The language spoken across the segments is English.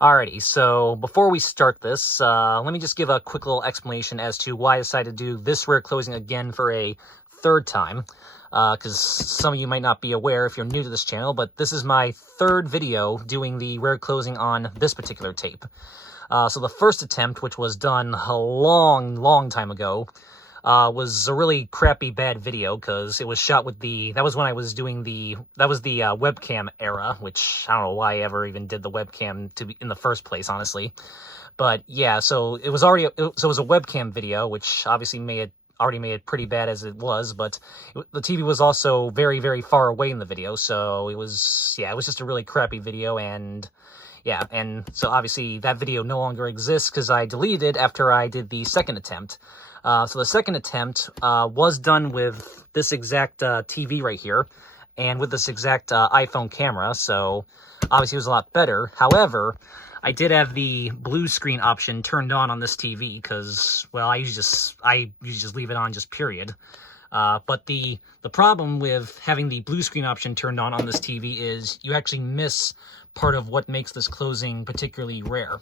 Alrighty, so before we start this, let me just give a quick little explanation as to why I decided to do this rare closing again for a third time. Because some of you might not be aware if you're new to this channel, but this is my third video doing the rare closing on this particular tape. So the first attempt, which was done a long time ago, was a really crappy bad video because it was shot with that was when I was doing the webcam era, which I don't know why I ever even did the webcam in the first place, honestly. But yeah, so it was a webcam video, which obviously already made it pretty bad as it was, but the TV was also very far away in the video, so it was just a really crappy video, and yeah, and so obviously that video no longer exists because I deleted it after I did the second attempt. So the second attempt was done with this exact TV right here, and with this exact iPhone camera, so obviously it was a lot better. However, I did have the blue screen option turned on this TV because, well, I usually just leave it on, just period. But the problem with having the blue screen option turned on this TV is you actually miss part of what makes this closing particularly rare.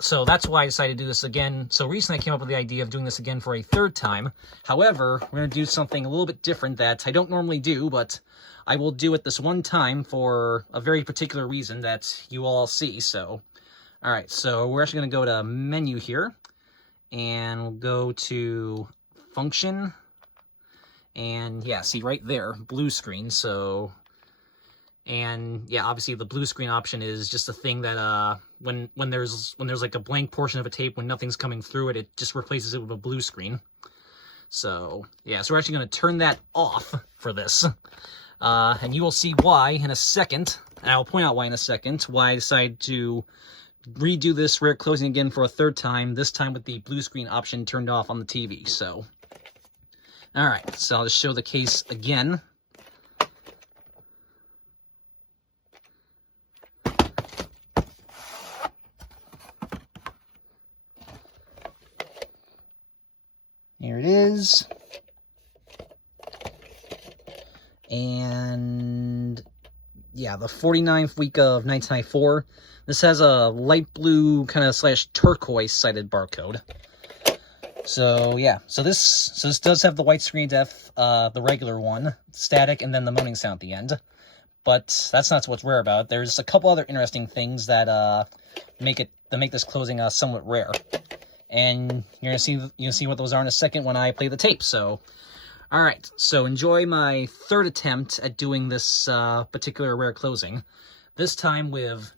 So that's why I decided to do this again. So recently I came up with the idea of doing this again for a third time. However, we're going to do something a little bit different that I don't normally do, but I will do it this one time for a very particular reason that you all see. So, all right, so we're actually going to go to menu here, and we'll go to function, and yeah, see right there, blue screen. So, and yeah, obviously the blue screen option is just a thing that when there's like a blank portion of a tape, when nothing's coming through it, it just replaces it with a blue screen. So yeah, so we're actually going to turn that off for this. And you will see why in a second, and I'll point out why in a second, why I decided to redo this rare closing again for a third time, this time with the blue screen option turned off on the TV. So, alright, so I'll just show the case again. Here it is. And yeah, the 49th week of 1994. This has a light blue kind of / turquoise sided barcode. So yeah, so this does have the white screen def, the regular one, static, and then the moaning sound at the end. But that's not what's rare about it. There's a couple other interesting things that make this closing somewhat rare. And you're gonna see what those are in a second when I play the tape. So, all right. So enjoy my third attempt at doing this particular rare closing. This time with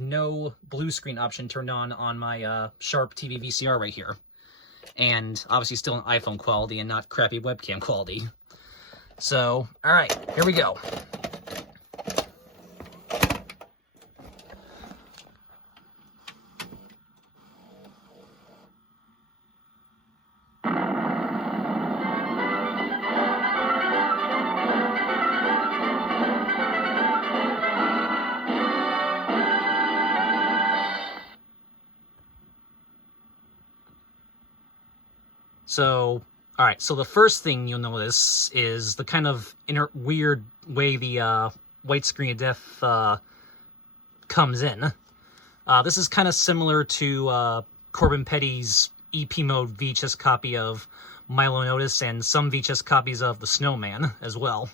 no blue screen option turned on my Sharp TV VCR right here, and obviously still in iPhone quality and not crappy webcam quality. So, all right, here we go. So, all right, so the first thing you'll notice is the kind of weird way the white screen of death comes in. This is kind of similar to Corbin Petty's EP mode VHS copy of Milo Notice and some VHS copies of The Snowman as well.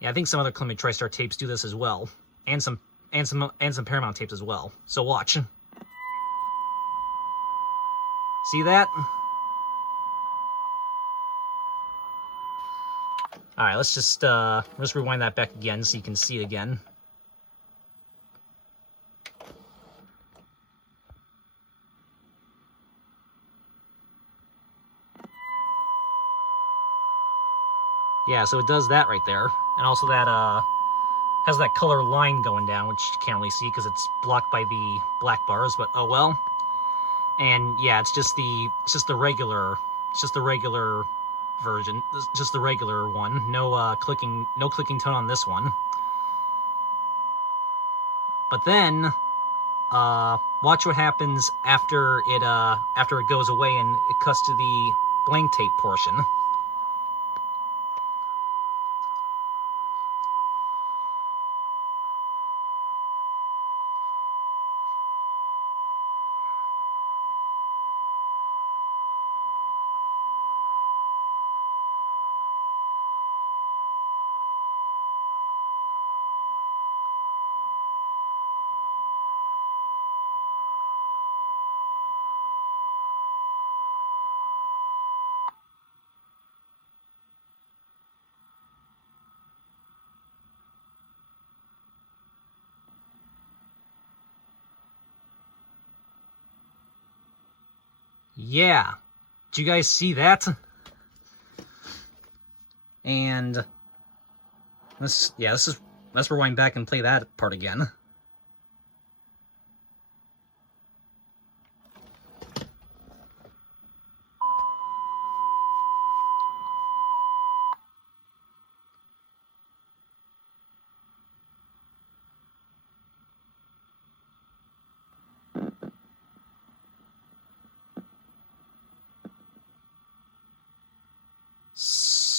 Yeah, I think some other Columbia TriStar tapes do this as well, and some Paramount tapes as well. So watch. See that? All right, let's just rewind that back again so you can see it again. Yeah, so it does that right there, and also that has that color line going down, which you can't really see because it's blocked by the black bars, but oh well. And yeah, it's just the regular version, just the regular one. No clicking tone on this one. But then watch what happens after it goes away and it cuts to the blank tape portion. Yeah. Did you guys see that? And let's rewind back and play that part again.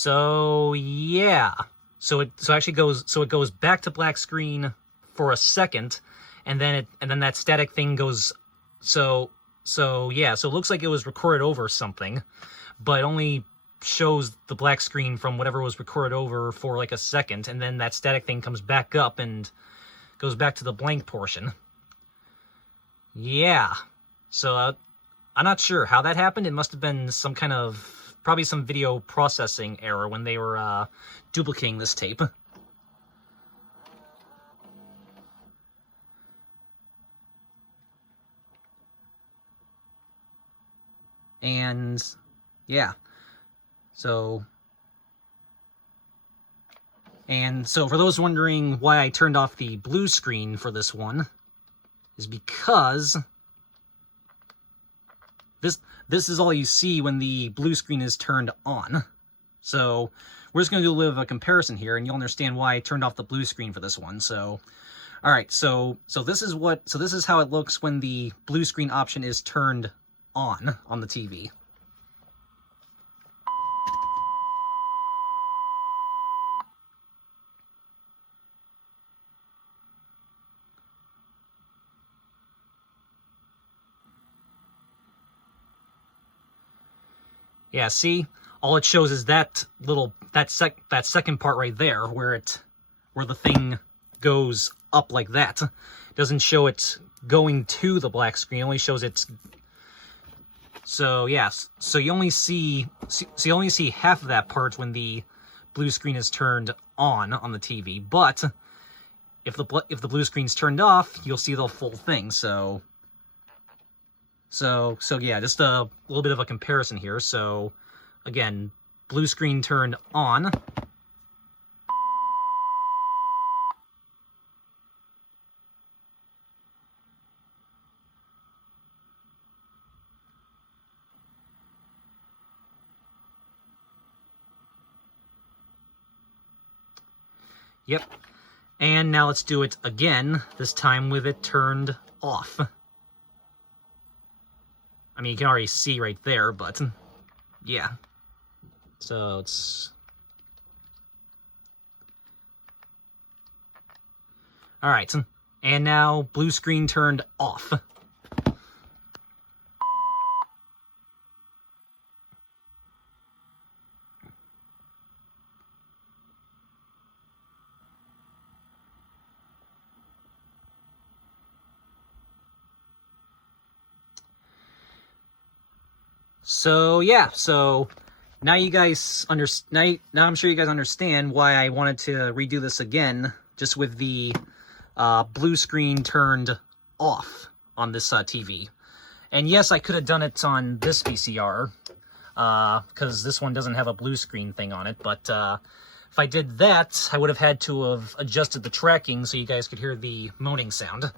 So yeah, so it goes back to black screen for a second, and then that static thing goes. So yeah, so it looks like it was recorded over something, but it only shows the black screen from whatever was recorded over for like a second, and then that static thing comes back up and goes back to the blank portion. Yeah, so I'm not sure how that happened. It must have been some kind of, probably some video processing error when they were duplicating this tape. And yeah, so for those wondering why I turned off the blue screen for this one, is because this is all you see when the blue screen is turned on. So we're just going to do a little bit of a comparison here, and you'll understand why I turned off the blue screen for this one. So, all right, so this is how it looks when the blue screen option is turned on the TV. Yeah, see? All it shows is that second part right there, where the thing goes up like that. It doesn't show it going to the black screen, it only shows it's. So yes, so you only see half of that part when the blue screen is turned on the TV, but if the blue screen's turned off, you'll see the full thing. So yeah, just a little bit of a comparison here. So again, blue screen turned on. Yep. And now let's do it again, this time with it turned off. I mean, you can already see right there, but yeah. So it's... All right, and now blue screen turned off. So yeah, so now you guys now I'm sure you guys understand why I wanted to redo this again, just with the blue screen turned off on this TV. And yes, I could have done it on this VCR, because this one doesn't have a blue screen thing on it, but if I did that, I would have had to have adjusted the tracking so you guys could hear the moaning sound.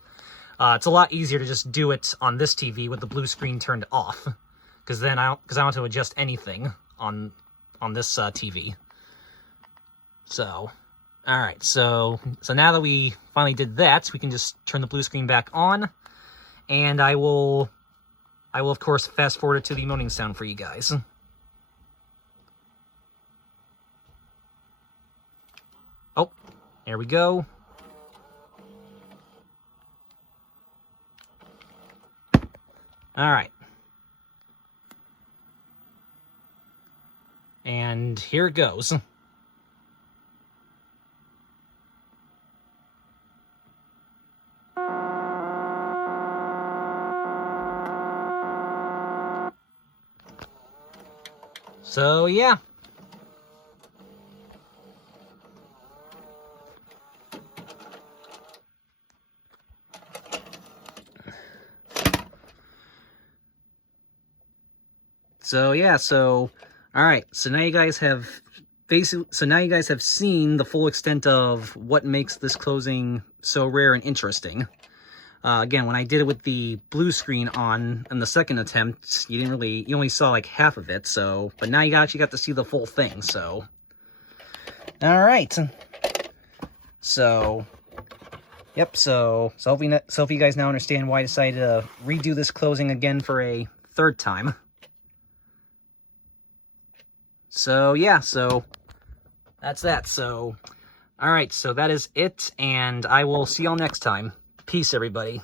It's a lot easier to just do it on this TV with the blue screen turned off, because then I don't have to adjust anything on this TV. So, all right, so now that we finally did that, we can just turn the blue screen back on, and I will of course fast forward it to the moaning sound for you guys. Oh, there we go. All right. And here it goes. So, yeah. So yeah, all right. So now you guys have seen the full extent of what makes this closing so rare and interesting. Again, when I did it with the blue screen on in the second attempt, you only saw like half of it, but now you actually got to see the full thing, so. Alright. So, yep, so hopefully you guys now understand why I decided to redo this closing again for a third time. So, yeah, so that's that. So, alright, so that is it, and I will see y'all next time. Peace, everybody.